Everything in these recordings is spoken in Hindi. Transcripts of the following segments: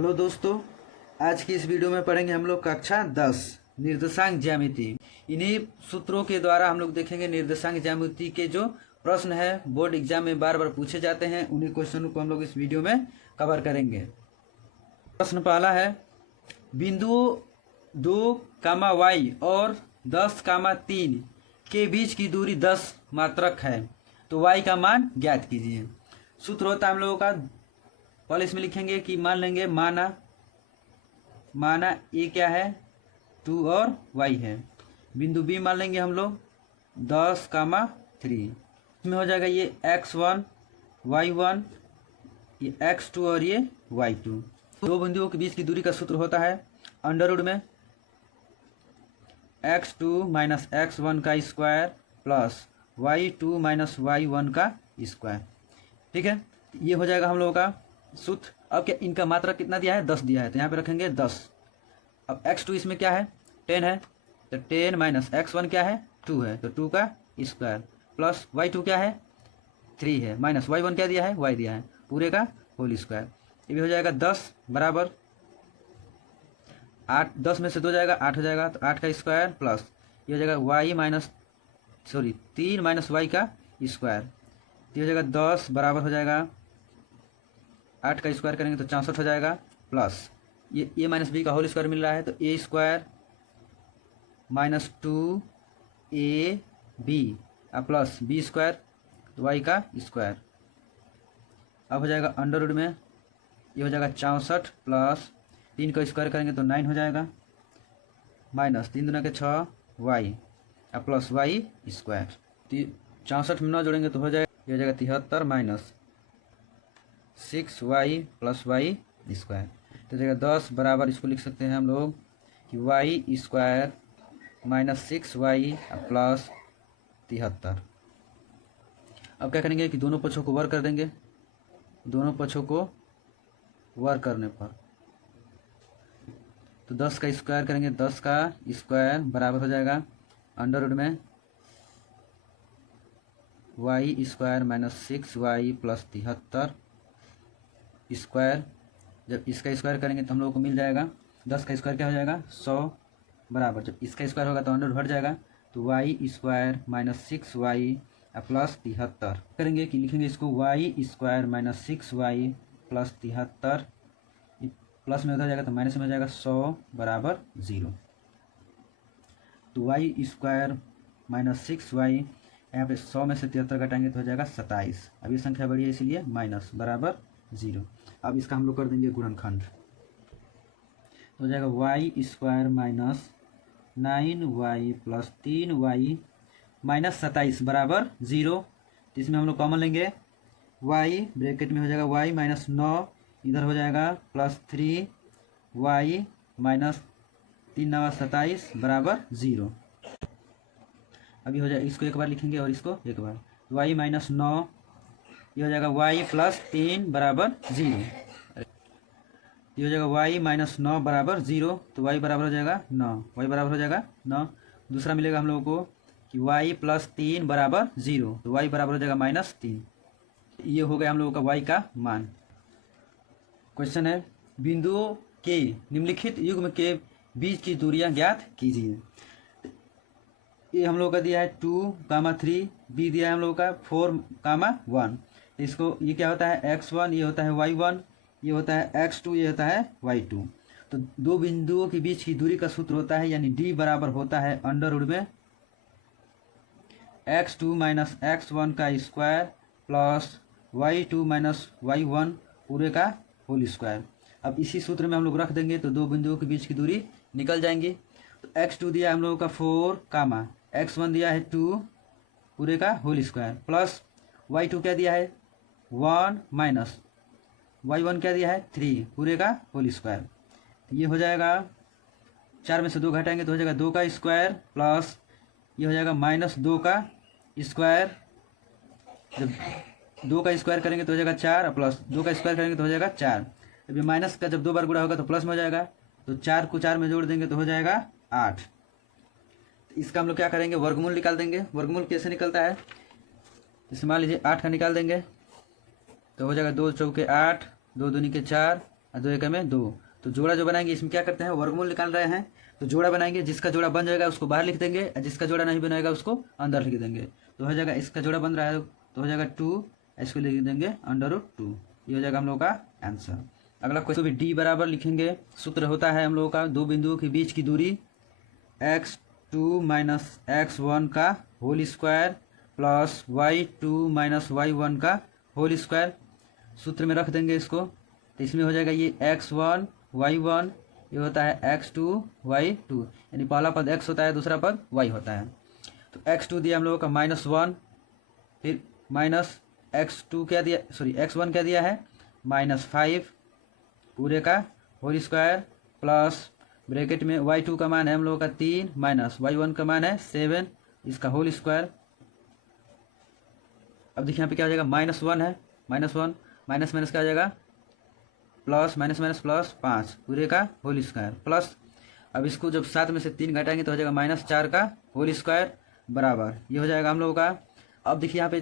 हेलो दोस्तों, आज की इस वीडियो में पढ़ेंगे हम लोग कक्षा 10 निर्देशांक ज्यामिति। इन्हीं सूत्रों के द्वारा हम लोग देखेंगे निर्देशांक ज्यामिति के जो प्रश्न है बोर्ड एग्जाम में बार बार पूछे जाते हैं, उन्हीं क्वेश्चन को हम लोग इस वीडियो में कवर करेंगे। प्रश्न पहला है, बिंदु 2, y और 10, 3 के बीच की दूरी 10 मात्रक है, तो y का मान ज्ञात कीजिए। सूत्र होता है हम लोगों का, पहले इसमें लिखेंगे कि मान लेंगे माना ए क्या है 2 और y है। बिंदु बी मान लेंगे हम लोग 10, 3। इसमें हो जाएगा ये x1 y1, ये x2 और ये y2। दो बिंदुओं के बीच की दूरी का सूत्र होता है अंडर रूट में x2 माइनस x1 का square plus y2 minus y1 का स्क्वायर। ठीक है, ये हो जाएगा हम लोगों का सूत्र। अब क्या इनका मात्रा कितना दिया है, 10 दिया है, तो यहाँ पे रखेंगे 10। अब x2 इसमें क्या है 10 है, तो 10 माइनस x1 क्या है 2 है, तो 2 का स्क्वायर प्लस y2 क्या है 3 है, माइनस y1 क्या दिया है y दिया है, पूरे का होल स्क्वायर। ये भी हो जाएगा 10 बराबर 8, 10 में से 2 जाएगा 8 हो जाएगा, तो 8 का स्क्वायर प्लस ये हो जाएगा 3 माइनस y का स्क्वायर। ये हो जाएगा 10 बराबर हो जाएगा 8 का स्क्वायर करेंगे तो 64 हो जाएगा, प्लस ये a माइनस बी का होल स्क्वायर मिल रहा है, तो a square minus 2ab plus B square तो y का स्क्वायर। अब हो जाएगा अंडर रूट में ये हो जाएगा 64 प्लस 3 का स्क्वायर करेंगे तो 9 हो जाएगा, माइनस 3 दूना के 6 y प्लस y स्क्वायर। 64 में 9 जोड़ेंगे तो हो जाएगा, ये हो जाएगा 73 minus 6y plus y square. तो हो जाएगा 10 बराबर, इसको लिख सकते हैं हम लोग कि y square minus 6y plus 73। अब क्या करेंगे कि दोनों पक्षों को वर्ग कर देंगे। दोनों पक्षों को वर्ग करने पर तो 10 का स्क्वायर करेंगे, 10 का स्क्वायर बराबर हो जाएगा अंडर रूट में y square minus 6y plus 73 square. जब इसका स्क्वायर करेंगे तो हम लोगों को मिल जाएगा 10 का स्क्वायर क्या हो जाएगा 100 बराबर, जब इसका स्क्वायर होगा तो अंडर रूट हट जाएगा, तो y square minus 6y plus 73 करेंगे कि लिखेंगे इसको y square minus 6y plus 73, plus में उधर जाएगा तो माइनस में हो जाएगा 100 बराबर 0। तो y स्क्वायर माइनस 6y, यहाँ पे 100 में से 73 घटाएंगे तो हो जाएगा 27। अब ये संख्या बड़ी है इसलिए माइनस बराबर 0। अब इसका हम लोग कर देंगे गुणनखंड, तो हो जाएगा y square minus 9y plus 3y minus 27 बराबर 0। तो इसमें हम लोग कॉमन लेंगे y, ब्रैकेट में हो जाएगा y माइनस 9, इधर हो जाएगा प्लस 3y माइनस 3 9 27 बराबर 0। अभी हो जाएगा, इसको एक बार लिखेंगे और इसको एक बार, y माइनस 9, ये हो जाएगा y प्लस 3 बराबर 0। ये हो जाएगा y माइनस 9 बराबर 0, तो y बराबर हो जाएगा 9, y बराबर हो जाएगा 9। दूसरा मिलेगा हम लोगों को कि y प्लस 3 बराबर 0, तो y बराबर हो जाएगा माइनस 3। ये हो गया हम लोगों का y का मान। क्वेश्चन है, बिंदुओं के निम्नलिखित युग्म के बीच की दूरियां ज्ञात कीजिए। ये हम लोगों का दिया है 2, 3, बी दिया है हम लोगों का 4, 1। इसको ये क्या होता है x1, ये होता है y1, ये होता है x2, ये होता है y2। तो दो बिंदुओं के बीच की दूरी का सूत्र होता है, यानी d बराबर होता है अंडर रूट में x2 माइनस x1 का square plus y2 minus y1 पूरे का होल स्क्वायर। अब इसी सूत्र में हम लोग रख देंगे तो दो बिंदुओं के बीच की दूरी निकल जाएंगी। तो x2 दिया हम लोगों का 4, x1 दिया है 2 पूरे का होल स्क्वायर, प्लस y2 क्या दिया है 1 माइनस y1 क्या दिया है 3 पूरे का होल स्क्वायर। ये हो जाएगा 4 में से 2 घटाएंगे तो हो जाएगा 2 का स्क्वायर प्लस ये हो जाएगा माइनस 2 का स्क्वायर। जब 2 का स्क्वायर करेंगे तो हो जाएगा 4 प्लस 2 का स्क्वायर करेंगे तो हो जाएगा 4। जब ये माइनस का जब 2 बार गुणा होगा तो प्लस में हो जाएगा, तो 4 को 4 में जोड़ देंगे तो हो जाएगा 8। तो इसका हम लोग क्या करेंगे वर्गमूल निकाल देंगे। वर्गमूल कैसे निकलता है, इसे मान लीजिए 8 का निकाल देंगे तो हो जाएगा 2 चौके 8, 2 दूनी के 4 और 2 एकम में 2। तो जोड़ा जो बनाएंगे इसमें क्या करते हैं, वर्गमूल निकाल रहे हैं। तो जोड़ा बनाएंगे, जिसका जोड़ा बन जाएगा उसको बाहर लिख देंगे, और जिसका जोड़ा नहीं बनेगा उसको अंदर लिख देंगे। तो हो जाएगा इसका जोड़ा बन रहा है तो हो जाएगा 2, इसको लिख देंगे √2। ये हो जाएगा हम लोगों का आंसर। अगला क्वेश्चन भी D बराबर लिखेंगे। सूत्र होता है हम लोगों का दो बिंदुओं के बीच की दूरी x2 माइनस x1 का whole square plus y2 minus y1 का होल स्क्वायर। सूत्र में रख देंगे इसको। तो इसमें हो जाएगा ये x1 y1, ये होता है x2 y2, यानी पहला पद x होता है, दूसरा पद y होता है। तो x2 दिया हम लोगों का -1, फिर माइनस x2 क्या दिया, सॉरी x1 क्या दिया है -5 पूरे का होल स्क्वायर प्लस ब्रैकेट में y2 का मान है हम लोगों का 3 माइनस y1 का मान है 7, इसका होल स्क्वायर। अब देखिए यहाँ पे क्या हो जाएगा, -1 है, -1 माइनस माइनस क्या हो जाएगा प्लस, माइनस माइनस प्लस 5 पूरे का होल स्क्वायर प्लस। अब इसको जब 7 में से 3 घटाएंगे तो हो जाएगा -4 का होल स्क्वायर बराबर, ये हो जाएगा हम लोगों का। अब देखिए यहाँ पे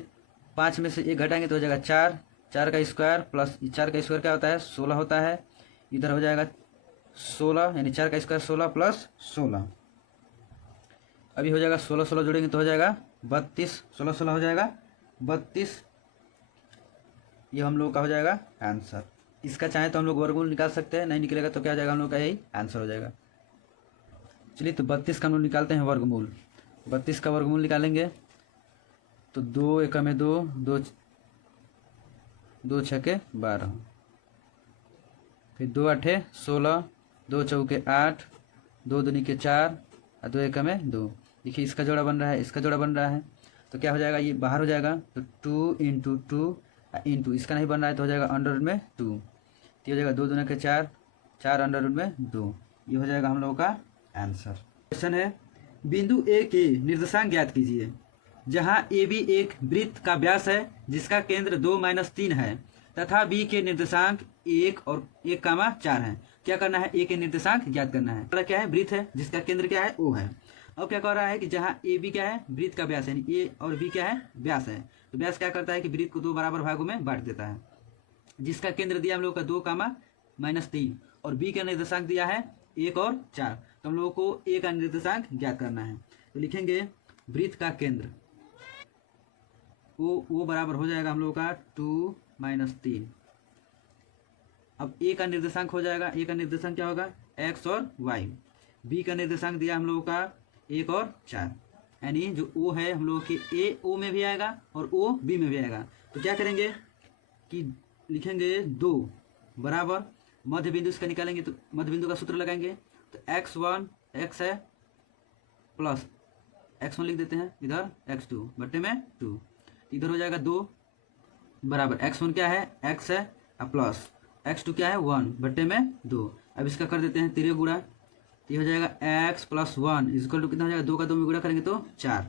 5 में से 1 घटाएंगे तो हो जाएगा 4, 4 का स्क्वायर प्लस 4 का स्क्वायर क्या होता है 16 होता है, इधर हो जाएगा 16, यानी 4 का स्क्वायर 16 प्लस 16। अभी हो जाएगा 16 16 जोड़ेंगे तो हो जाएगा 32, 16 16 हो जाएगा 32। ये हम लोग का हो जाएगा आंसर। इसका चाहे तो हम लोग वर्गमूल निकाल सकते हैं, नहीं निकलेगा तो क्या हो जाएगा हम लोग का यही आंसर हो जाएगा। चलिए तो 32 का हम लोग निकालते हैं वर्गमूल। 32 का वर्गमूल निकालेंगे तो 2 एकम में 2, 2 छके 12, फिर 2 8 16, 2 चौके 8, 2 दूनी के 4 और 2 एकम में 2। देखिए इसका जोड़ा बन रहा है, इसका जोड़ा बन रहा है, तो क्या हो जाएगा ये बाहर हो जाएगा। तो 2 × 2 इंटू इसका नहीं बन रहा है तो हो जाएगा √2। तो हो जाएगा 2 दूना के 4, 4 √2। ये हो जाएगा हम लोगों का आंसर। क्वेश्चन है बिंदु ए के निर्देशांक ज्ञात कीजिए। जहां ए बी एक वृत्त का व्यास है जिसका केंद्र 2-3 है तथा बी के निर्देशांक 1 और 1,4 है। क्या करना है, ए के निर्देशांक ज्ञात करना है। क्या है, वृत्त है जिसका केंद्र क्या है O है। अब क्या कर रहा है कि जहां ए बी क्या है वृत्त का व्यास है, यानी ए और बी क्या है व्यास है। तो व्यास क्या करता है कि वृत्त को 2 बराबर भागों में बांट देता है। जिसका केंद्र दिया हम लोग का 2, और बी का निर्देशांक दिया है 1 और 4। तो हम लोगों को ए का निर्देशांक ज्ञात करना है। तो लिखेंगे वृत्त का केंद्र वो बराबर हो जाएगा हम लोगों का 2 - 3। अब ए का निर्देशांक हो जाएगा, ए का निर्देशांक क्या होगा x और y। बी का निर्देशांक दिया हम लोगों का 1 और 4, यानी जो O है हम लोगों के A O में भी आएगा और O B में भी आएगा। तो क्या करेंगे कि लिखेंगे 2 बराबर मध्य बिंदु इसका निकालेंगे, तो मध्य बिंदु का सूत्र लगाएंगे। तो x1 x है प्लस x1 लिख देते हैं, इधर x2 बट्टे में 2, इधर हो जाएगा 2 बराबर x1 क्या है x है प्लस x2 क्या है 1 बट्टे में 2। अब इसका कर देते हैं 3 गुणा, ये हो जाएगा x + 1 इक्वल टू कितना हो जाएगा 2 का 2 में गुणा करेंगे तो 4।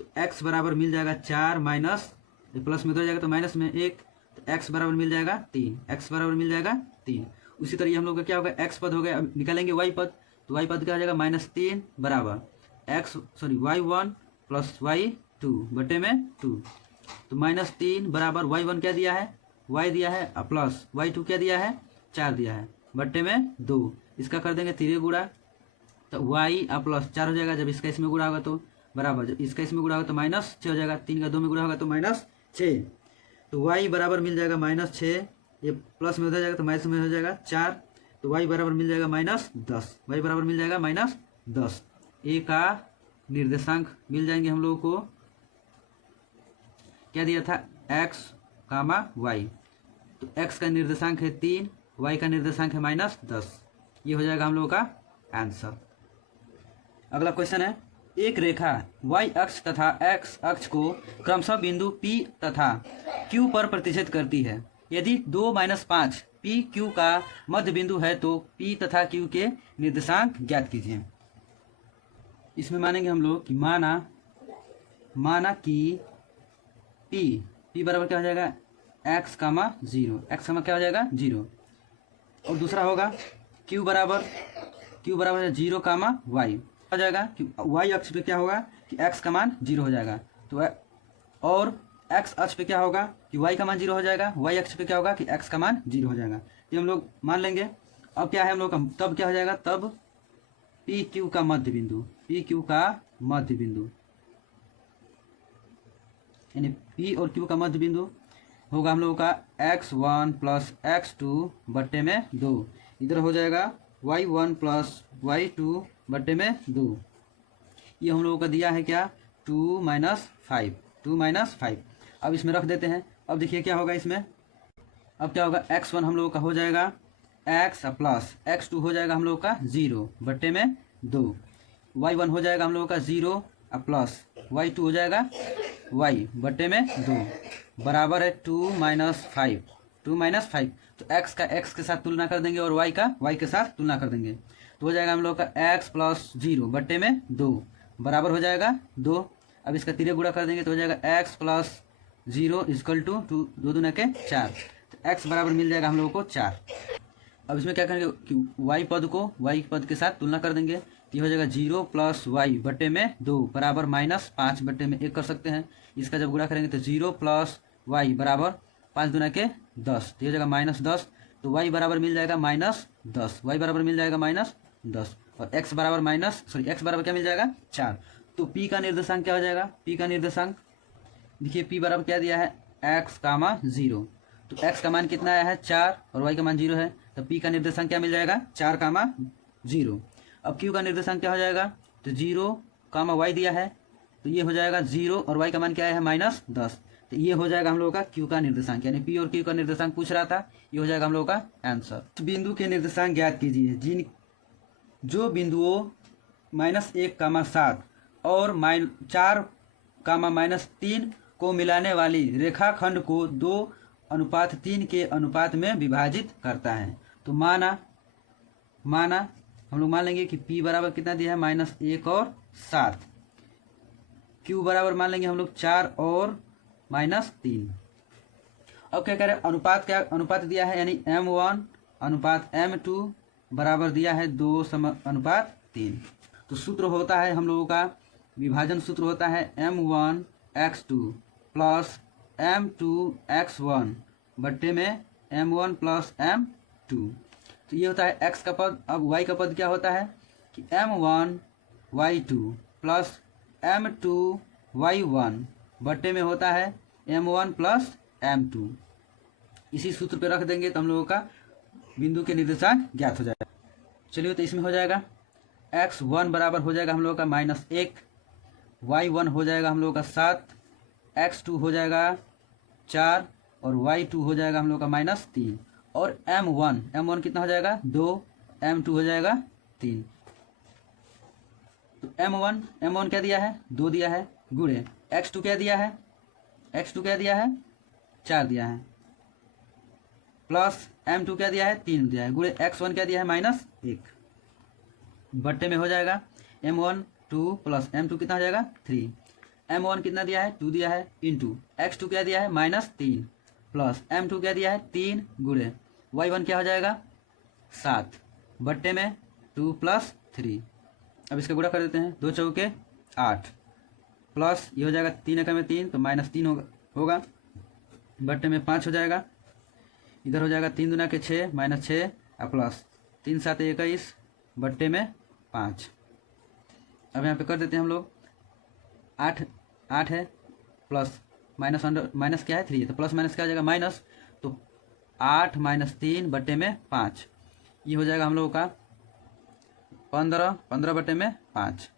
तो x बराबर मिल जाएगा 4 माइनस प्लस में तो हो जाएगा तो माइनस में 1, तो x बराबर मिल जाएगा 3, x बराबर मिल जाएगा 3। उसी तरह हम लोग का क्या होगा x पद हो गया। अब निकालेंगे y पद, तो y पद क्या हो जाएगा -3 बराबर y1 + y2 बटे में 2। तो -3 बराबर y1 क्या दिया है y दिया है प्लस y2 क्या दिया है 4 दिया है बट्टे में 2। इसका कर देंगे 3 गुणा, तो y प्लस 4 हो जाएगा। जब इसका इसमें गुणा होगा तो बराबर, जब इसका इसमें गुणा होगा तो -6 हो जाएगा। 3 का 2 में गुणा होगा तो -6। तो y बराबर मिल जाएगा -6, ये प्लस में हो जाएगा तो माइनस में हो जाएगा 4। तो y बराबर मिल जाएगा -10, y बराबर मिल जाएगा -10। ए का निर्देशांक मिल जाएंगे हम लोगों को, क्या दिया था x, y। तो x का निर्देशांक है 3, y का निर्देशांक है -10। ये हो जाएगा हम लोगों का आंसर। अगला क्वेश्चन है एक रेखा y अक्ष तथा x अक्ष को क्रमशः बिंदु P तथा Q पर प्रतिच्छेद करती है। यदि 2 - 5 P Q का मध्य बिंदु है तो P तथा Q के निर्देशांक ज्ञात कीजिए। इसमें मानेंगे हम लोग कि माना कि P बराबर क्या हो जाएगा x, 0, x क्या हो जाएगा 0। और दूसरा होगा Q बराबर 0, y हो जाएगा कि y अक्ष पे क्या होगा कि x का मान 0 हो जाएगा। तो और x अक्ष पे क्या होगा कि y का मान 0 हो जाएगा, y अक्ष पे क्या होगा कि x का मान 0 हो जाएगा। ये हम लोग मान लेंगे। अब क्या है हम लोग का, तब क्या हो जाएगा, तब पी क्यू का मध्य बिंदु, पी क्यू का मध्य बिंदु यानी पी और क्यू का मध्य बिंदु होगा हम लोगों का x1 प्लस x2 बट्टे में 2। इधर हो जाएगा y1 प्लस y2 बट्टे में 2। ये हम लोगों का दिया है क्या, 2 माइनस 5। अब इसमें रख देते हैं। अब देखिए क्या होगा इसमें, अब क्या होगा, x1 हम लोगों का हो जाएगा x प्लस x2 हो जाएगा हम लोग का 0 बट्टे में 2। y1 हो जाएगा हम लोगों का 0 प्लस y2 हो जाएगा y बट्टे में 2 बराबर है 2 माइनस 5। तो x का x के साथ तुलना कर देंगे और y का y के साथ तुलना कर देंगे, तो हो जाएगा हम लोग का x प्लस 0 बट्टे में 2 बराबर हो जाएगा 2। अब इसका तिरे गुणा कर देंगे तो हो जाएगा x प्लस 0 इजकल टू 2 दूना के 4। तो x बराबर मिल जाएगा हम लोगों को 4। अब इसमें क्या करेंगे कि y पद को y पद के साथ तुलना कर देंगे, तो ये हो जाएगा 0 प्लस वाई बटे में 2 बराबर माइनस 5 बटे में 1 कर सकते हैं। इसका जब गुणा करेंगे तो 0 प्लस वाई बराबर 5 दूना के 10, तो ये हो जाएगा माइनस 10। तो y बराबर मिल जाएगा माइनस 10, y बराबर मिल जाएगा माइनस 10 और x बराबर क्या मिल जाएगा 4। तो p का निर्देशांक क्या हो जाएगा, p का निर्देशांक देखिए p बराबर क्या दिया है x, 0। तो x का मान कितना आया है 4 और y का मान 0 है, तो p का निर्देशांक क्या मिल जाएगा 4, 0। अब q का निर्देशांक क्या हो जाएगा, तो 0, y दिया है, तो ये हो जाएगा 0 और y का मान क्या है माइनस 10। तो ये हो जाएगा हम लोगों का q का निर्देशांक, यानी p और q का निर्देशांक पूछ रहा था, ये हो जाएगा हम लोगों का आंसर। तो बिंदु के निर्देशांक ज्ञात कीजिए। जो बिंदुओं -1, 7 और 4, -3 को मिलाने वाली रेखाखंड को 2:3 के अनुपात में विभाजित करता है। तो माना हम लोग मान लेंगे कि p बराबर कितना दिया है -1 और 7, q बराबर मान लेंगे हम लोग 4 और -3। अब क्या करें, अनुपात दिया है यानी m1 अनुपात m2 बराबर दिया है 2:3। तो सूत्र होता है हम लोगों का, विभाजन सूत्र होता है m1x2 प्लस m2x1 बट्टे में m1 प्लस m2। तो ये होता है x का पद। अब y का पद क्या होता है कि m1y2 प्लस m2y1 बट्टे में होता है m1 प्लस m2। इसी सूत्र पे रख देंगे तो हम लोगों का बिंदु के निर्देशांक ज्ञात हो जाएगा। चलिए, तो इसमें हो जाएगा x1 बराबर हो जाएगा हम लोगों का -1, y1 हो जाएगा हम लोगों का 7, x2 हो जाएगा 4 और y2 हो जाएगा हम लोग का -3 और m1 कितना हो जाएगा 2, m2 हो जाएगा 3। तो m1 क्या दिया है 2 दिया है, गुणे x2 क्या दिया है 4 दिया है, प्लस m2 क्या दिया है 3 दिया है, गुणे x1 क्या दिया है -1 बट्टे में हो जाएगा m1 2 प्लस m2 कितना हो जाएगा 3। m1 कितना दिया है 2 दिया है, इंटू x2 क्या दिया है -3 प्लस m2 क्या दिया है 3 गुणे y1 क्या हो जाएगा 7 बट्टे में 2 प्लस 3। अब इसका गुणा कर देते हैं, 2 चौके 8 प्लस ये हो जाएगा 3 एकम में 3 तो -3 होगा बट्टे में 5 हो जाएगा। इधर हो जाएगा 3 दूना के 6 -6 प्लस 3 7 21 बट्टे में 5। अब यहाँ पे कर देते हैं हम लोग 8 है प्लस माइनस क्या है 3 है, तो प्लस माइनस क्या हो जाएगा माइनस, तो 8 - 3 बट्टे में 5। ये हो जाएगा हम लोगों का 15 बट्टे में 5।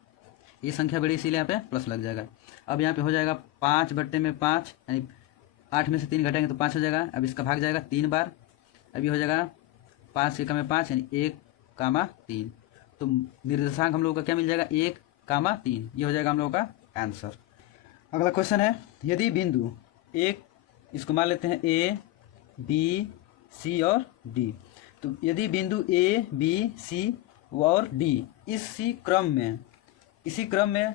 ये संख्या बड़ी इसीलिए यहाँ पे प्लस लग जाएगा। अब यहाँ पे हो जाएगा 5 बट्टे में 5 यानी 8 में से 3 घटाएंगे तो 5 हो जाएगा। अब इसका भाग जाएगा 3 बार, अब ये हो जाएगा 5 एकम में 5 यानी 1,3। तो निर्देशांक हम लोगों का क्या मिल जाएगा 1,3। ये हो जाएगा हम लोगों का आंसर। अगला क्वेश्चन है, यदि बिंदु एक, इसको मान लेते हैं A, B, C और D। तो यदि बिंदु A, B, C और D इसी क्रम में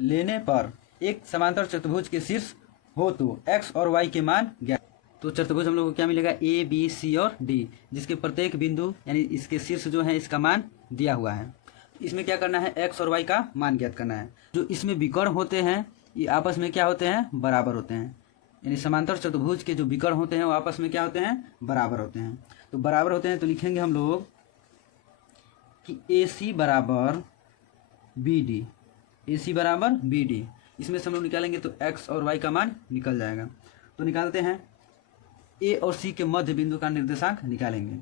लेने पर एक समांतर चतुर्भुज के शीर्ष हो तो x और y के मान ज्ञात। तो चतुर्भुज हम लोग को क्या मिलेगा A, B, C और D, जिसके प्रत्येक बिंदु यानी इसके शीर्ष जो है इसका मान दिया हुआ है। इसमें क्या करना है x और y का मान ज्ञात करना है। जो इसमें विकर्ण होते हैं ये आपस में क्या होते हैं बराबर होते हैं, यानी समांतर चतुर्भुज के जो विकर्ण होते हैं वो आपस में क्या होते हैं बराबर होते हैं। तो बराबर होते हैं तो लिखेंगे हम लोग कि ए सी बराबर बी डी, ए सी बराबर बी डी। इसमें से हम लोग निकालेंगे तो एक्स और वाई का मान निकल जाएगा। तो निकालते हैं, ए और सी के मध्य बिंदु का निर्देशांक निकालेंगे।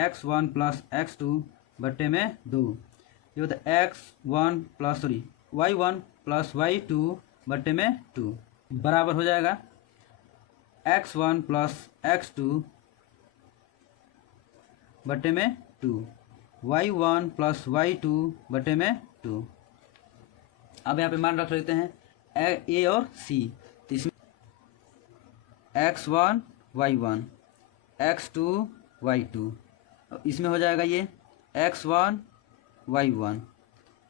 x1 प्लस x2 बट्टे में 2, ये होता है x1 plus y1 plus y2 बट्टे में 2 बराबर हो जाएगा x1 प्लस x2 बट्टे में 2, y1 प्लस y2 बट्टे में 2। अब यहाँ पे मान रख लेते हैं ए और सी। तो इसमें x1 y1 x2 y2, इसमें हो जाएगा ये x1 y1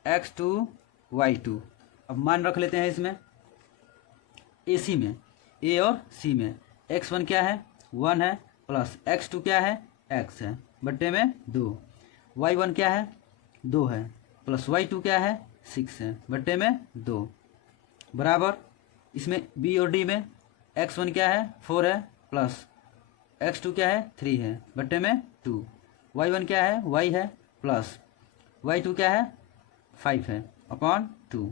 x2 y2। अब मान रख लेते हैं इसमें ए सी में, ए और सी में x1 क्या है 1 है, प्लस x2 क्या है x है बट्टे में 2, y1 क्या है 2 है, प्लस y2 क्या है 6 है बट्टे में 2 बराबर। इसमें बी और डी में x1 क्या है 4 है, प्लस x2 क्या है 3 है बट्टे में 2, y1 क्या है y है, प्लस y2 क्या है 5 है अपॉन 2।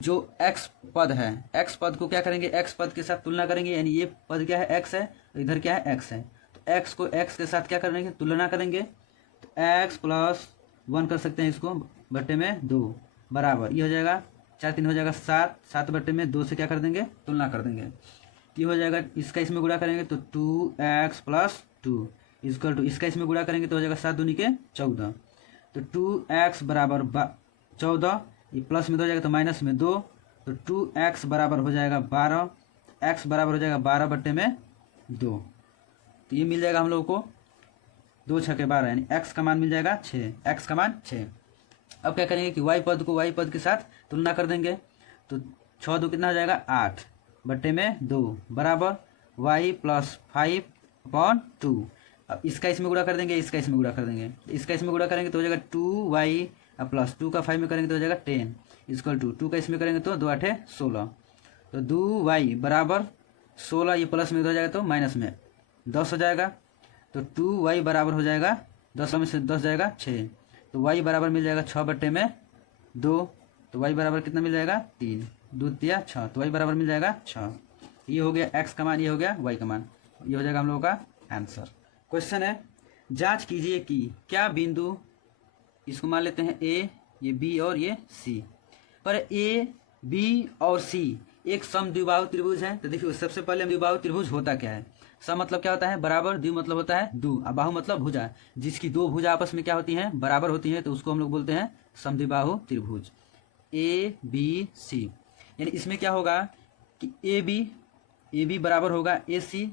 जो x पद है, x पद को क्या करेंगे x पद के साथ तुलना करेंगे, यानी ये पद क्या है x है, इधर क्या है x है, तो x को x के साथ क्या करेंगे तुलना करेंगे, तो x प्लस 1 कर सकते हैं इसको बट्टे में 2 बराबर, ये हो जाएगा 4 3 हो जाएगा 7, 7 बट्टे में 2 से क्या कर देंगे तुलना कर देंगे, तो ये हो जाएगा इसका इसमें गुणा करेंगे तो 2x प्लस 2 इक्वल टू इसका इसमें गुणा करेंगे तो हो जाएगा 7 दूनी के 14, तो 2x बराबर 14, ये प्लस में 2 हो जाएगा तो माइनस में 2, तो 2x बराबर हो जाएगा 12, x बराबर हो जाएगा 12 बट्टे में 2। तो ये मिल जाएगा हम लोग को 2 6 के 12, यानी x का मान मिल जाएगा 6, x का मान 6। अब क्या करेंगे कि y पद को y पद के साथ तुलना कर देंगे, तो 6 2 कितना हो जाएगा 8 बट्टे में 2 बराबर y प्लस 5 अपॉन 2। अब इसका इसमें गुणा कर देंगे, इसका इसमें गुणा कर देंगे, इसका इसमें गुणा करेंगे तो हो जाएगा 2y प्लस 2 का 5 में करेंगे तो हो जाएगा 10 इक्वल टू 2 का इसमें करेंगे तो 2 8 16, तो 2y बराबर 16, ये प्लस में हो जाएगा तो माइनस में 10 हो जाएगा, तो 2y बराबर हो जाएगा 10 में से 10 जाएगा 6, तो y बराबर मिल जाएगा 6 बट्टे में 2, तो y बराबर कितना मिल जाएगा 3 2 दिया 6, तो y बराबर मिल जाएगा 6। ये हो गया x का मान, ये हो गया y का मान, ये हो जाएगा हम लोगों का आंसर। क्वेश्चन है, जांच कीजिए कि क्या बिंदु, इसको मान लेते हैं a, ये b और ये c, पर a b और c एक समद्विबाहु त्रिभुज है। तो देखिए सबसे पहले द्विबाहु त्रिभुज होता क्या है, सम मतलब क्या होता है बराबर, द्वि मतलब होता है दो, और बाहु मतलब भुजा, जिसकी दो भुजा आपस में क्या होती हैं बराबर होती हैं, तो उसको हम लोग बोलते हैं समद्विबाहु त्रिभुज ए बी सी। यानी इसमें क्या होगा कि ए बी बराबर होगा ए सी,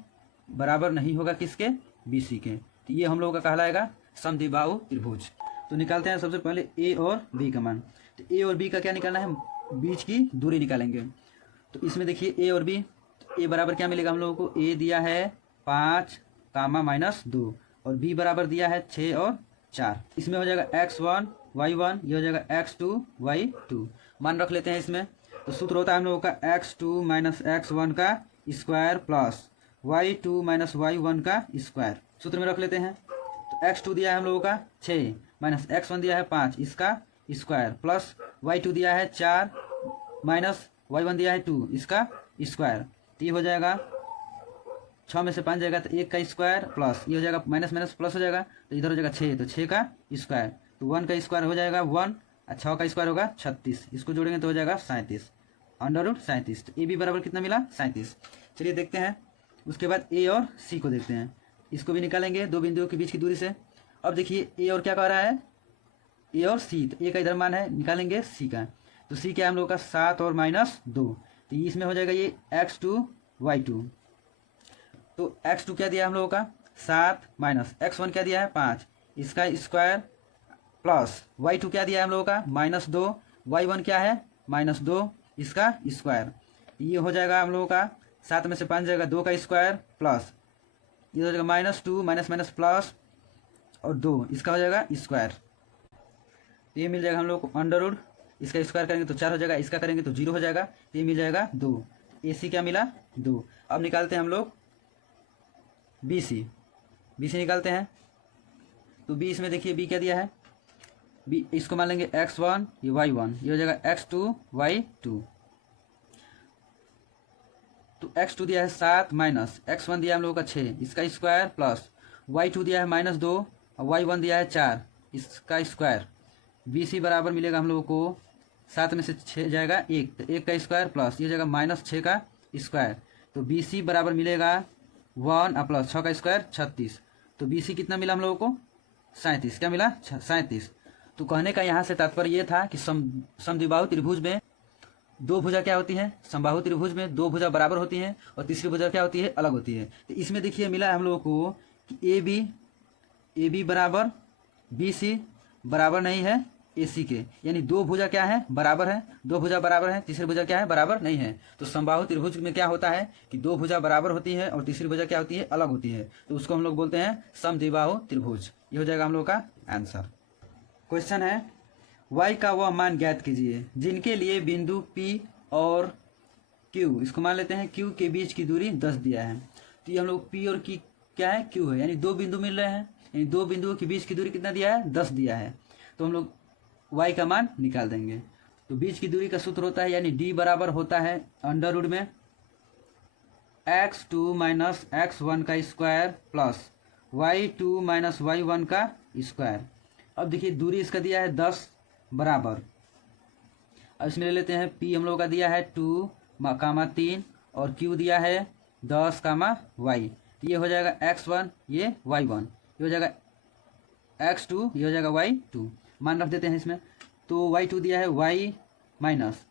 बराबर नहीं होगा किसके बी सी के, तो ये हम लोगों का कहलाएगा समद्विबाहु त्रिभुज। तो निकालते हैं सबसे पहले ए और बी का मान। तो ए और बी का क्या निकालना है, बीच की दूरी निकालेंगे। तो इसमें देखिए ए और बी, ए बराबर क्या मिलेगा हम लोगों को, ए दिया है 5 कामा माइनस 2 और बी बराबर दिया है 6 और 4। इसमें हो जाएगा x1 y1, ये हो जाएगा x2 y2, मान रख लेते हैं इसमें। तो सूत्र होता है हम लोगों का x2 माइनस x1 का square plus y2 minus y1 का स्क्वायर, सूत्र में रख लेते हैं। तो x2 दिया है हम लोगों का 6 माइनस x1 दिया है 5, इसका स्क्वायर प्लस y2 दिया है 4 माइनस y1 दिया है 2, इसका स्क्वायर। तो ये हो जाएगा 6 में से 5 जाएगा तो 1 का स्क्वायर प्लस ये हो जाएगा माइनस माइनस प्लस हो जाएगा, तो इधर हो जाएगा 6, तो 6 का स्क्वायर, तो 1 का स्क्वायर हो जाएगा 1 और 6 का स्क्वायर होगा 36, इसको जोड़ेंगे तो हो जाएगा 37 अंडर रूट 37। तो ए बी बराबर कितना मिला 37। चलिए देखते हैं उसके बाद ए और सी को देखते हैं, इसको भी निकालेंगे दो बिंदुओं के बीच की दूरी से। अब देखिए ए और क्या कह रहा है, ए और सी, तो ए का इधर मान है, निकालेंगे सी का। तो सी क्या है हम लोग का 7 और माइनस 2, तो इसमें हो जाएगा ये x2 y2। तो x2 क्या दिया हम लोगों का 7 माइनस x1 क्या दिया है 5, इसका स्क्वायर प्लस y2 क्या दिया है हम लोगों का माइनस 2, y1 क्या है माइनस 2, इसका स्क्वायर। ये हो जाएगा हम लोगों का 7 में से 5 जाएगा 2 का स्क्वायर प्लस ये हो जाएगा माइनस 2 माइनस माइनस प्लस और 2, इसका हो जाएगा स्क्वायर। ये मिल जाएगा हम लोग को अंडर रूट, इसका स्क्वायर करेंगे तो 4 हो जाएगा, इसका करेंगे तो 0 हो जाएगा, तो ये मिल जाएगा 2। ए सी क्या मिला 2। अब निकालते हैं हम लोग बी सी निकालते हैं। तो बी इसमें देखिए बी क्या दिया है, बी इसको मान लेंगे x1 ये y1, ये हो जाएगा x2 y2। तो x2 दिया है 7 माइनस x1 दिया है हम लोगों का 6 इसका स्क्वायर प्लस y2 दिया है -2 और y1 दिया है 4 इसका स्क्वायर। BC बराबर मिलेगा हम लोगों को 7 में से 6 जाएगा 1, तो 1 का स्क्वायर प्लस ये जाएगा -6 का स्क्वायर। तो BC बराबर मिलेगा 1 और प्लस 6 का स्क्वायर 36। तो BC कितना मिला हम लोगों को 37। क्या मिला 37। तो कहने का यहाँ से तात्पर्य ये था कि समद्विबाहु त्रिभुज में दो भुजा क्या होती है, समबाहु त्रिभुज में दो भुजा बराबर होती हैं और तीसरी भुजा क्या होती है, अलग होती है। तो इसमें देखिए मिला है हम लोगों को कि ए बी बराबर BC बराबर नहीं है AC के, यानी दो भुजा क्या है बराबर है, दो भुजा बराबर है, तीसरी भुजा क्या है बराबर नहीं है। तो समबाहु त्रिभुज में क्या होता है कि दो भुजा बराबर होती है और तीसरी भुजा क्या होती है, अलग होती है। तो उसको हम लोग बोलते हैं समद्विबाहु त्रिभुज। ये हो जाएगा हम लोग का आंसर। क्वेश्चन है y का वह मान ज्ञात कीजिए जिनके लिए बिंदु P और Q, इसको मान लेते हैं Q के बीच की दूरी 10 दिया है। तो ये हम लोग P और Q क्या है, Q है, यानी दो बिंदु मिल रहे हैं, यानी दो बिंदुओं के बीच की दूरी कितना दिया है 10 दिया है। तो हम लोग y का मान निकाल देंगे। तो बीच की दूरी का सूत्र होता है यानी d बराबर होता है अंडर रूट में x2 माइनस x1 का square plus y2 minus y1 का स्क्वायर। अब देखिए दूरी इसका दिया है 10 बराबर, अब इसमें ले लेते हैं P हम लोग का दिया है 2 कामा 3 और Q दिया है 10 कामा y। तो ये हो जाएगा x1 ये y1, ये हो जाएगा x2 ये हो जाएगा y2। मान रख देते हैं इसमें। तो y2 दिया है y माइनस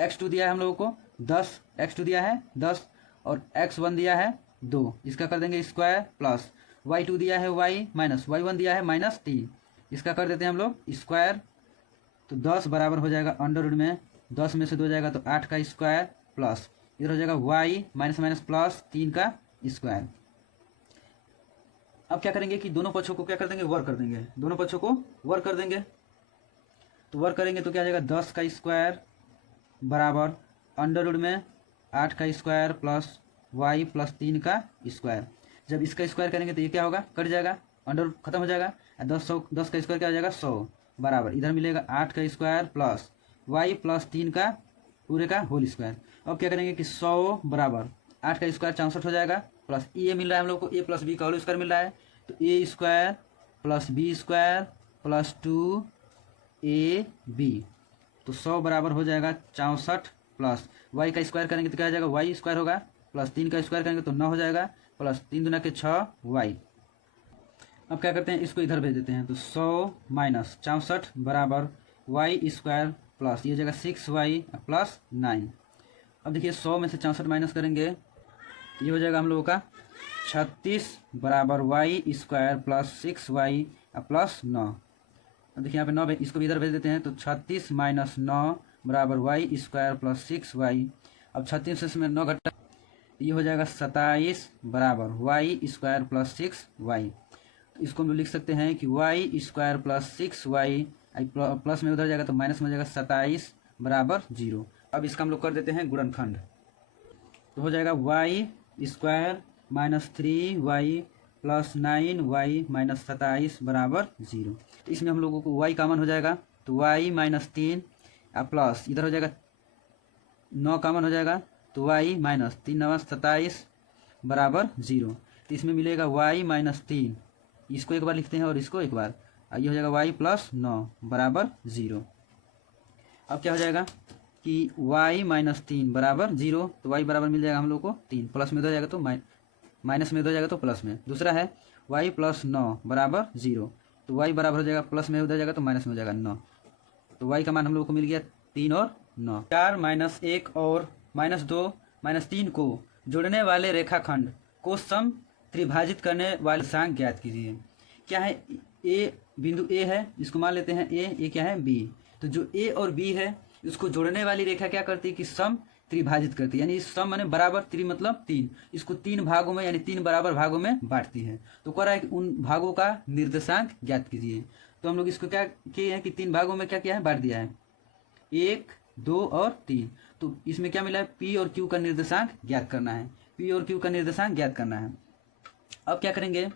x2 दिया है हम लोगों को 10, x2 दिया है 10 और x1 दिया है 2, इसका कर देंगे स्क्वायर प्लस y2 दिया है y माइनस y1 दिया है -3, इसका कर देते हैं हम लोग स्क्वायर। तो 10 बराबर हो जाएगा अंडर रूट में 10 में से 2 जाएगा तो 8 का स्क्वायर प्लस इधर हो जाएगा y माइनस माइनस प्लस 3 का स्क्वायर। अब क्या करेंगे कि दोनों पक्षों को क्या कर देंगे, वर्क कर देंगे, दोनों पक्षों को वर्क कर देंगे। तो वर्क करेंगे तो क्या आ जाएगा 10 का स्क्वायर बराबर अंडर रूट में 8 का स्क्वायर प्लस y प्लस 3 का स्क्वायर। जब इसका स्क्वायर करेंगे तो ये क्या होगा, कट जाएगा, अंडर रूट खत्म हो जाएगा। 10 का स्क्वायर क्या हो जाएगा 100 बराबर इधर मिलेगा 8 का स्क्वायर प्लस y प्लस 3 का पूरे का होल स्क्वायर। अब क्या करेंगे कि 100 बराबर 8 का स्क्वायर 64 हो जाएगा प्लस ये मिल रहा है हम लोग को a प्लस बी का होल स्क्वायर मिल रहा है। तो a square plus B square plus 2ab, तो 100 बराबर हो जाएगा 64 प्लस y का स्क्वायर करेंगे तो क्या हो जाएगा y स्क्वायर होगा प्लस 3 का स्क्वायर करेंगे तो 9 हो जाएगा प्लस 3 दूना के 6y। अब क्या करते हैं इसको इधर भेज देते हैं। तो 100 माइनस 64 बराबर y स्क्वायर प्लस ये हो जाएगा 6y प्लस 9। अब देखिए 100 में से 64 माइनस करेंगे ये हो जाएगा हम लोगों का 36 बराबर y square plus 6y plus 9। अब देखिए यहाँ पे 9 इसको भी इधर भेज देते हैं। तो 36 माइनस 9 बराबर y स्क्वायर प्लस 6y। अब 36 से 9 घटा ये हो जाएगा 27 बराबर y स्क्वायर प्लस 6y। तो इसको हम लिख सकते हैं कि y square plus 6y plus में उधर जाएगा तो माइनस में हो जाएगा 27 बराबर 0। अब इसका हम लोग कर देते हैं गुणनखंड। तो हो जाएगा y square minus 3y plus 9y minus 27 बराबर 0। इसमें हम लोगों को y कॉमन हो जाएगा तो y माइनस 3 प्लस इधर हो जाएगा 9 कॉमन हो जाएगा तो y माइनस 3 9 27 बराबर 0। तो इसमें मिलेगा y माइनस 3, इसको एक बार लिखते हैं और इसको एक बार, ये हो जाएगा y प्लस 9 बराबर 0। अब क्या हो जाएगा कि y माइनस 3 बराबर 0, तो y बराबर मिल जाएगा हम लोग को 3, प्लस में हो जाएगा तो माइनस में हो जाएगा तो प्लस में। दूसरा है y प्लस 9 बराबर 0, तो y बराबर हो जाएगा प्लस में उधर जाएगा तो माइनस में हो जाएगा 9। तो y का मान हम लोग को मिल गया 3 और 9। 4 माइनस 1 और माइनस 2 माइनस 3 को जोड़ने वाले रेखाखंड को सम त्रिभाजित करने वाले सांख्य ज्ञात कीजिए। क्या है, a बिंदु a है, इसको मान लेते हैं a क्या है b। तो जो a और b है उसको जोड़ने वाली रेखा क्या करती है कि सम त्रिभाजित करती है, यानी सम माने बराबर, त्रि मतलब 3, इसको 3 भागों में यानी 3 बराबर भागों में बांटती है। तो कह रहा है कि उन भागों का निर्देशांक ज्ञात कीजिए। तो हम लोग इसको क्या किए हैं कि 3 भागों में क्या किया है, बांट दिया है, 1 2 और 3। तो इसमें क्या मिला है, p और q का निर्देशांक ज्ञात करना है, p और q का निर्देशांक ज्ञात करना है। अब क्या करेंगे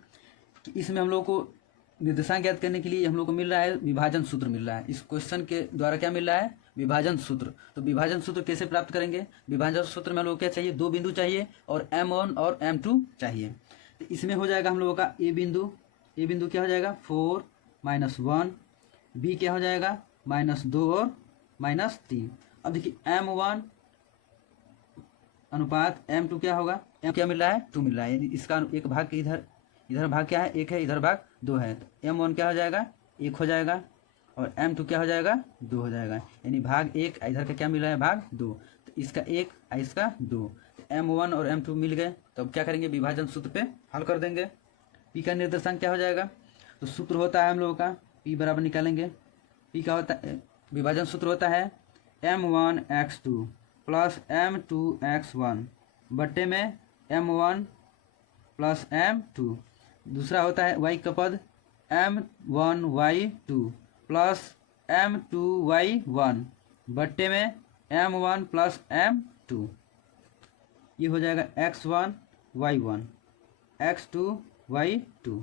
कि इसमें हम लोग को निर्देशांक ज्ञात करने के लिए हम लोग को मिल रहा है विभाजन सूत्र मिल रहा है। इस क्वेश्चन के द्वारा क्या मिल रहा है? विभाजन सूत्र। तो विभाजन सूत्र कैसे प्राप्त करेंगे? विभाजन सूत्र में हम लोग क्या चाहिए? दो बिंदु चाहिए और M1 और M2 चाहिए। तो इसमें हो जाएगा हम लोगों का ए बिंदु क्या हो जाएगा? 4 - 1, बी क्या हो जाएगा? -2 और -3। अब देखिए M1 अनुपात M2 क्या होगा? M क्या मिल रहा है? 2 मिल रहा है। यदि इसका एक भाग इधर भाग क्या है? 1 है, इधर भाग 2 है। तो M1 क्या हो जाएगा? 1 हो जाएगा और M2 क्या हो जाएगा? 2 हो जाएगा। यानी भाग 1 इधर का क्या मिल रहा है? भाग 2। तो इसका 1 इसका 2, तो M1 और M2 मिल गए। तो अब क्या करेंगे? विभाजन सूत्र पे हल कर देंगे। P का निर्देशांक क्या हो जाएगा? तो सूत्र होता है हम लोगों का P बराबर निकालेंगे। P का होता है, विभाजन सूत्र होता है M1x2 + M2x1 बट्टे में M1 + M2। दूसरा होता है y का पद M1y2 + M2y1 बट्टे में M1 + M2। ये हो जाएगा x1 y1 x2 y2।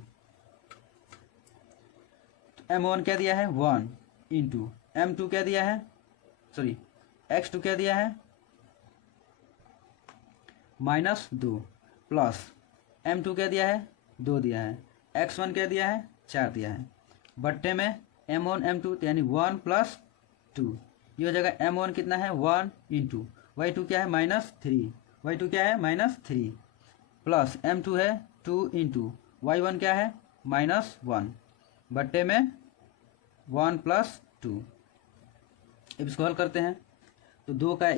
M1 क्या दिया है? 1 इंटू M2 क्या दिया है? सॉरी x2 क्या दिया है? -2 प्लस M2 क्या दिया है? 2 दिया है। x1 क्या दिया है? 4 दिया है बट्टे में M1 M2 यानी 1 + 2। ये हो जाएगा M1 कितना है? 1 इंटू y2 क्या है? -3। y2 क्या है? -3 प्लस M2 है 2 इंटू y1 क्या है? -1 बट्टे में 1 + 2। अब इसको हल करते हैं तो 2 का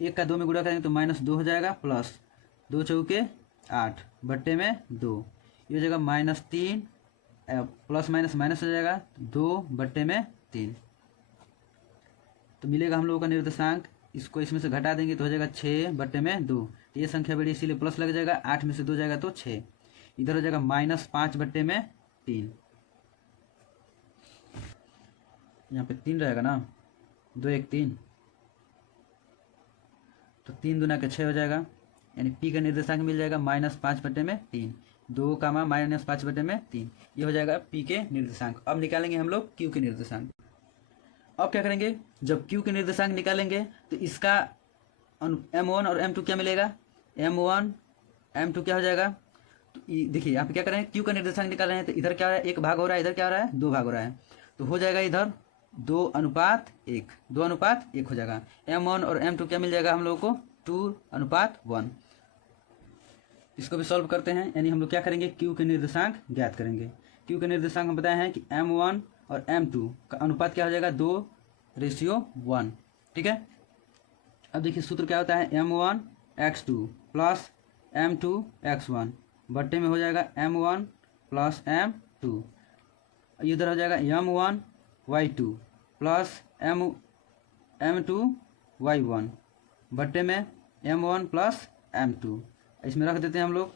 1 का 2 में गुणा करेंगे तो -2 हो जाएगा प्लस 2 चौके 8 बट्टे में 2। ये हो जाएगा -3 प्लस माइनस हो जाएगा 2 बट्टे में 3। तो मिलेगा हम लोगों का निर्देशांक। इसको इसमें से घटा देंगे तो हो जाएगा 6 बट्टे में 2। तो ये संख्या बड़ी इसीलिए प्लस लग जाएगा। 8 में से 2 जाएगा तो 6। इधर हो जाएगा -5 बट्टे में 3। यहाँ पे 3 रहेगा ना, 2 1 3, तो 3 दूना के 6 हो जाएगा। यानी P का निर्देशांक मिल जाएगा -5 बट्टे में 3। 2 का -5 बट्टे में 3। ये हो जाएगा P के निर्देशांक। अब निकालेंगे हम लोग Q के निर्देशांक। अब क्या करेंगे? जब Q के निर्देशांक निकालेंगे तो इसका M1 और M2 क्या मिलेगा? M1 M2 क्या हो जाएगा? तो देखिए यहाँ पे क्या करें? Q का निर्देशांक निकाल रहे हैं तो इधर क्या हो रहा है? 1 भाग हो रहा है, इधर क्या हो रहा है? 2 भाग हो रहा है। तो हो जाएगा इधर 2:1, 2:1 हो जाएगा। M1 और M2 क्या मिल जाएगा हम लोगों को? 2:1। इसको भी सॉल्व करते हैं। यानी हम लोग क्या करेंगे? Q के निर्देशांक ज्ञात करेंगे। Q के निर्देशांक हम बताए हैं कि M1 और M2 का अनुपात क्या हो जाएगा? 2:1। ठीक है। अब देखिए सूत्र क्या होता है? M1x2 + M2x1 बट्टे में हो जाएगा M1 + M2। इधर हो जाएगा M1y2 + M2y1 बट्टे में M1 + M2। इसमें रख देते हैं हम लोग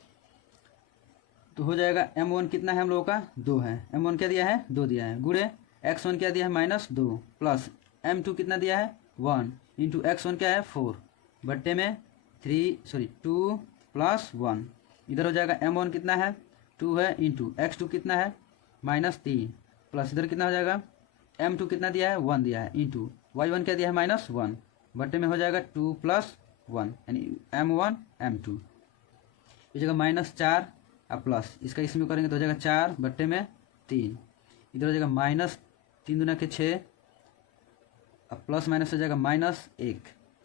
तो हो जाएगा M1 कितना है हम लोगों का? 2 है। M1 क्या दिया है? 2 दिया है गुणे x1 क्या दिया है? -2 प्लस M2 कितना दिया है? 1 इंटू x1 क्या है? 4 बट्टे में 2 + 1। इधर हो जाएगा M1 कितना है? 2 है इंटू x2 कितना है? -3 प्लस इधर कितना हो जाएगा? M2 कितना दिया है? 1 दिया है इंटू y1 क्या दिया है? -1 बट्टे में हो जाएगा 2 + 1 यानी M1 M2। इस जगह -4 और प्लस इसका इसमें करेंगे तो हो जाएगा 4 बट्टे में 3। इधर हो जाएगा -3 दूना के 6 और प्लस माइनस हो जाएगा -1, ये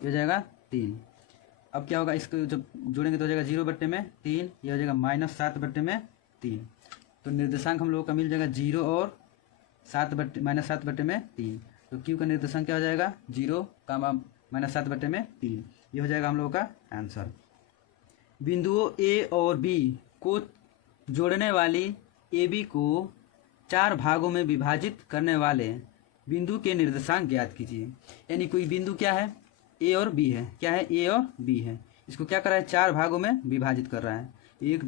हो जाएगा 3। अब क्या होगा? इसको जब जोड़ेंगे तो हो जाएगा 0 बट्टे में 3, ये हो जाएगा -7 बट्टे में 3। तो निर्देशांक हम लोगों का मिल जाएगा 0 और -7 बट्टे में 3। तो Q का निर्देशांक क्या हो जाएगा? 0, -7 बट्टे में 3। ये हो जाएगा हम लोगों का आंसर। बिंदुओं A और B को जोड़ने वाली AB को 4 भागों में विभाजित करने वाले बिंदु के निर्देशांक ज्ञात कीजिए। यानी कोई बिंदु क्या है? A और B है। क्या है? A और B है। इसको क्या कर रहा है? 4 भागों में विभाजित कर रहा है। 1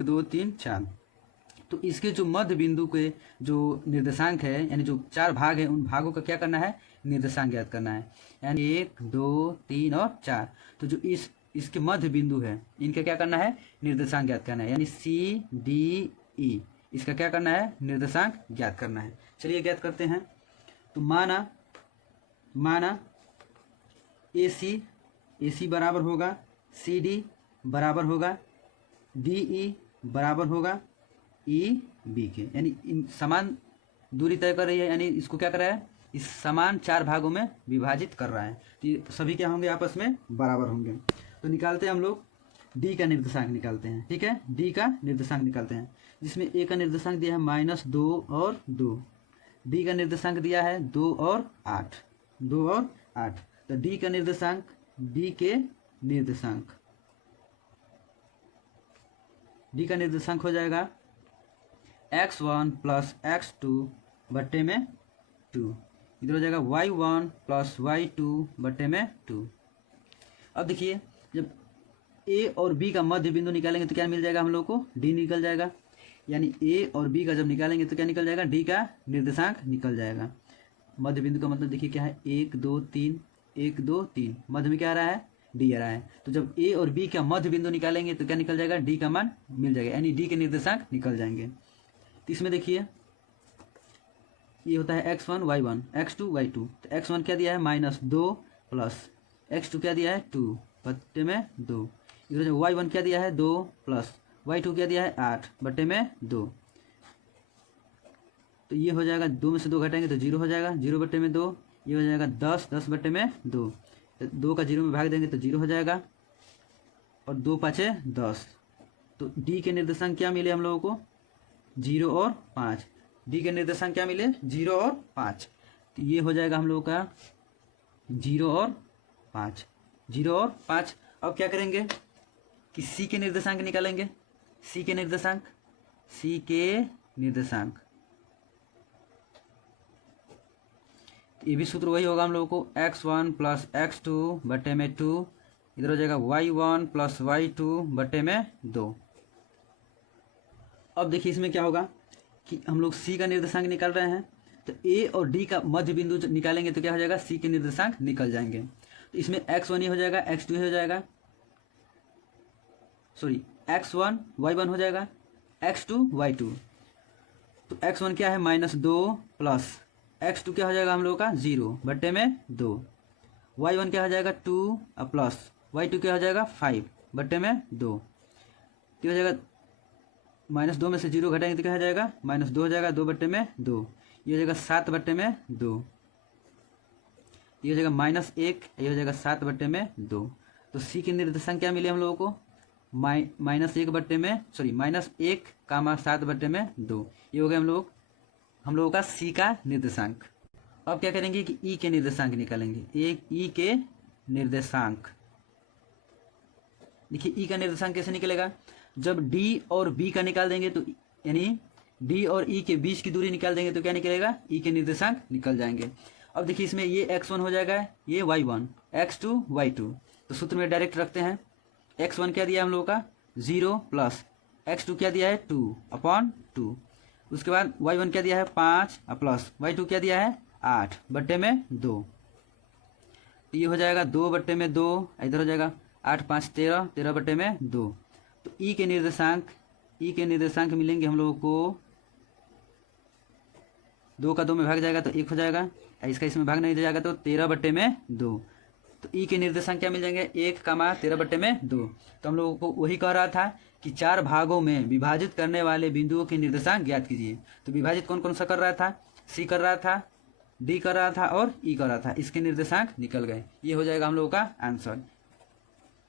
2 3 4। तो इसके जो मध्य बिंदु के जो निर्देशांक है यानी जो 4 भाग है, उन भागों का क्या करना है? निर्देशांक ज्ञात करना है। यानी 1 2 3 और 4। तो जो इस इसके मध्य बिंदु है, इनका क्या करना है, निर्देशांक ज्ञात करना है, यानी CDE इसका क्या करना है, निर्देशांक ज्ञात करना है। चलिए ज्ञात करते हैं। तो माना AC बराबर होगा CD बराबर होगा DE बराबर होगा EB के, यानी इन समान दूरी तय कर रही है, यानी इसको क्या कर रहा है, इस समान 4 भागों में विभाजित कर रहा है। तो ये सभी क्या होंगे, आपस में बराबर होंगे। तो निकालते हैं हम लोग D का निर्देशांक निकालते हैं। ठीक है, D का निर्देशांक निकालते हैं, जिसमें A का निर्देशांक दिया है -2 और 2, D का निर्देशांक दिया है 2 और 8, 2 और 8। तो D के निर्देशांक हो जाएगा x1 प्लस x2 बट्टे में 2, इधर हो जाएगा y1 प्लस y2 बट्टे में 2। अब देखिए, जब A और B का मध्य बिंदु निकालेंगे तो क्या मिल जाएगा हम लोग को, D निकल जाएगा, यानी A और B का जब निकालेंगे तो क्या निकल जाएगा, D का निर्देशांक निकल जाएगा। मध्य बिंदु का मतलब देखिए क्या है, 1 2 3, 1 2 3, मध्य में क्या आ रहा है, D आ रहा है। तो जब A और B का मध्य बिंदु निकालेंगे तो क्या निकल जाएगा, D का मान मिल जाएगा, यानी D के निर्देशांक निकल जाएंगे। तो इसमें देखिए ये होता है x1 y1 x2 y2। तो x1 क्या दिया है -2 प्लस x2 क्या दिया है 2 बट्टे में 2, इधर y1 क्या दिया है 2 प्लस y2 क्या दिया है 8 बट्टे में 2। तो ये हो जाएगा 2 में से 2 घटाएंगे तो 0 हो जाएगा, 0 बट्टे में 2, ये हो जाएगा 10, 10 बट्टे में 2, तो 2 का 0 में भाग देंगे तो 0 हो जाएगा, और 2 पाँचे 10। तो D के निर्देशांक क्या मिले हम लोगों को, 0 और 5। D के निर्देशांक क्या मिले, 0 और 5। तो ये हो जाएगा हम लोगों का 0 और 5, 0 और 5। अब क्या करेंगे कि C के निर्देशांक निकालेंगे, C के निर्देशांक ये भी सूत्र वही होगा हम लोगों को, x1 प्लस x2 बट्टे में 2, इधर हो जाएगा y1 प्लस y2 बट्टे में 2। अब देखिए इसमें क्या होगा कि हम लोग C का निर्देशांक निकाल रहे हैं, तो A और D का मध्य बिंदु निकालेंगे तो क्या हो जाएगा, C के निर्देशांक निकल जाएंगे। तो इसमें x1 ही हो जाएगा, x2 ही हो जाएगा, सॉरी x1 y1 हो जाएगा, x2 y2। तो x1 क्या है -2 प्लस x2 क्या हो जाएगा हम लोगों का 0 बट्टे में 2, y1 क्या हो जाएगा 2 प्लस y2 क्या हो जाएगा 5 बट्टे में 2। क्या हो जाएगा, -2 में से 0 घटाएंगे तो क्या हो जाएगा, -2 हो जाएगा, 2 बट्टे में 2, ये हो जाएगा 7 बट्टे में 2, ये हो जाएगा -1, ये हो जाएगा 7 बट्टे में 2। तो C के निर्देशांक क्या मिले हम लोगों को, -1 बट्टे में -1 कामा 7 बट्टे में 2, ये हो गया हम लोगों का C का निर्देशांक। अब क्या करेंगे कि E के निर्देशांक निकालेंगे, E के निर्देशांक। देखिए E का निर्देशांक कैसे निकलेगा, जब D और B का निकाल देंगे तो यानी D और E के बीच की दूरी निकाल देंगे तो क्या निकलेगा, E के निर्देशांक निकल जाएंगे। अब देखिए इसमें ये x1 हो जाएगा, ये y1, x2 y2। तो सूत्र में डायरेक्ट रखते हैं, x1 क्या दिया हम लोगों का 0 प्लस x2 क्या दिया है 2/2, उसके बाद y1 क्या दिया है 5 प्लस y2 क्या दिया है 8 बट्टे में 2। तो ये हो जाएगा 2 बट्टे में 2, इधर हो जाएगा 8 5 13, 13 बट्टे में 2। तो E के निर्देशांक मिलेंगे हम लोगों को, 2 का 2 में भाग जाएगा तो 1 हो जाएगा, इसका इसमें भाग नहीं जाएगा तो 13 बट्टे में 2। तो E के निर्देशांक क्या मिल जाएंगे, 1 कामा 13 बट्टे में 2। तो हम लोगों को वही कह रहा था कि 4 भागों में विभाजित करने वाले बिंदुओं के निर्देशांक ज्ञात कीजिए। तो विभाजित कौन कौन सा कर रहा था, C कर रहा था, D कर रहा था और E कर रहा था, इसके निर्देशांक निकल गए। ये हो जाएगा हम लोगों का आंसर।